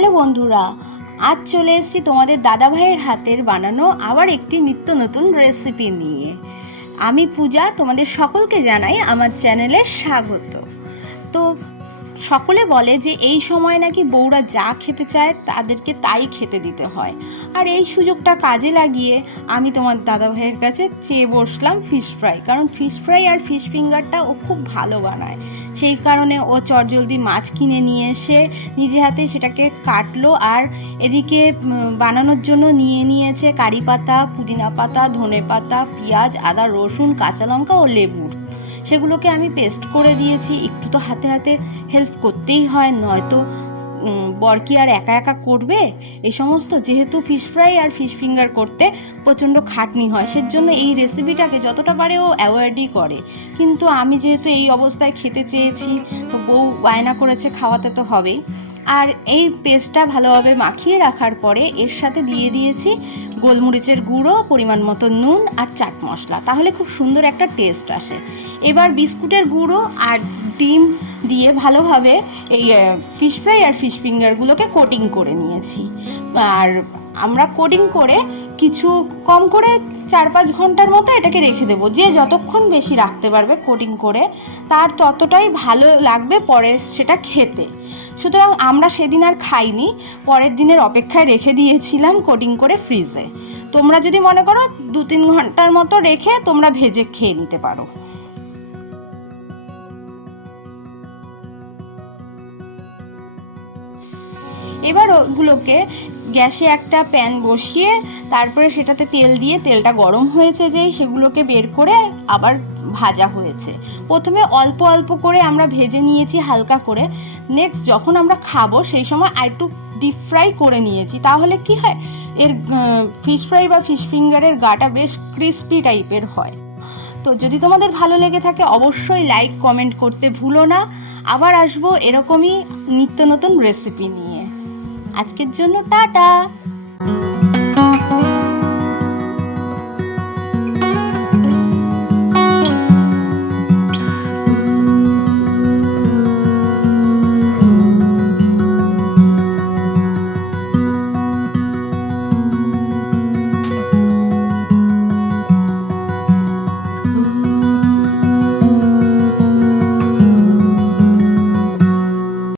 Hello বন্ধুরা, আজ চলে এসেছি তোমাদের দাদাভাইয়ের হাতের বানানো আবার একটি নিত্য নতুন রেসিপি নিয়ে। আমি পূজা, তোমাদের সকলকে জানাই আমার চ্যানেলে স্বাগত। তো সকলে বলে যে এই সময় নাকি বউরা যা খেতে চায় তাদেরকে তাই খেতে দিতে হয়, আর এই সুযোগটা কাজে লাগিয়ে আমি তোমার দাদাভাইয়ের কাছে চেয়ে বসলাম ফিশ ফ্রাই। কারণ ফিশ ফ্রাই আর ফিশ ফিঙ্গারটা ও খুব ভালো বানায়, সেই কারণে ও চটজলদি মাছ কিনে নিয়ে এসে নিজে হাতে সেটাকে কাটলো। আর এদিকে বানানোর জন্য নিয়ে নিয়েছে কারি পাতা, পুদিনা পাতা, ধনে পাতা, পেঁয়াজ, আদা, রসুন, কাঁচা লঙ্কা ও লেবু। সেগুলোকে আমি পেস্ট করে দিয়েছি। একটু তো হাতে হাতে হেল্প করতেই হয়, নয়তো বর কি আর একা একা করবে এই সমস্ত। যেহেতু ফিশ ফ্রাই আর ফিশ ফিঙ্গার করতে প্রচণ্ড খাটনি হয়, সেজন্য এই রেসিপিটাকে যতটা পারে ও অ্যাভয়েডই করে। কিন্তু আমি যেহেতু এই অবস্থায় খেতে চেয়েছি, তো বউ বায়না করেছে, খাওয়াতে তো হবেই। আর এই পেস্টটা ভালোভাবে মাখিয়ে রাখার পরে এর সাথে দিয়ে দিয়েছি গোলমরিচের গুঁড়ো, পরিমাণ মতো নুন আর চাট মশলা, তাহলে খুব সুন্দর একটা টেস্ট আসে। এবার বিস্কুটের গুঁড়ো আর ডিম দিয়ে ভালোভাবে এই ফিশ ফ্রাই আর ফিশ ফিঙ্গারগুলোকে কোটিং করে নিয়েছি। আর আমরা কোটিং করে কিছু কম করে 4-5 ঘন্টার মতো এটাকে রেখে দেবো। যে যতক্ষণ বেশি রাখতে পারবে কোটিং করে, তার ততটাই ভালো লাগবে পরে সেটা খেতে। সুতরাং আমরা সেদিন আর খাইনি, পরের দিনের অপেক্ষায় রেখে দিয়েছিলাম কোটিং করে ফ্রিজে। তোমরা যদি মনে করো 2-3 ঘন্টার মতো রেখে তোমরা ভেজে খেয়ে নিতে পারো। এবার ওগুলোকে গ্যাসে একটা প্যান বসিয়ে তারপরে সেটাতে তেল দিয়ে, তেলটা গরম হয়েছে যেই, সেগুলোকে বের করে আবার ভাজা হয়েছে। প্রথমে অল্প অল্প করে আমরা ভেজে নিয়েছি হালকা করে। নেক্সট যখন আমরা খাবো সেই সময় আরেকটু ডিপ ফ্রাই করে নিয়েছি, তাহলে কি হয়, এর ফিশ ফ্রাই বা ফিশ ফিঙ্গারের গাটা বেশ ক্রিস্পি টাইপের হয়। তো যদি তোমাদের ভালো লেগে থাকে অবশ্যই লাইক কমেন্ট করতে ভুলো না। আবার আসবো এরকমই নিত্য নতুন রেসিপি নিয়ে। আজকের জন্য টাটা।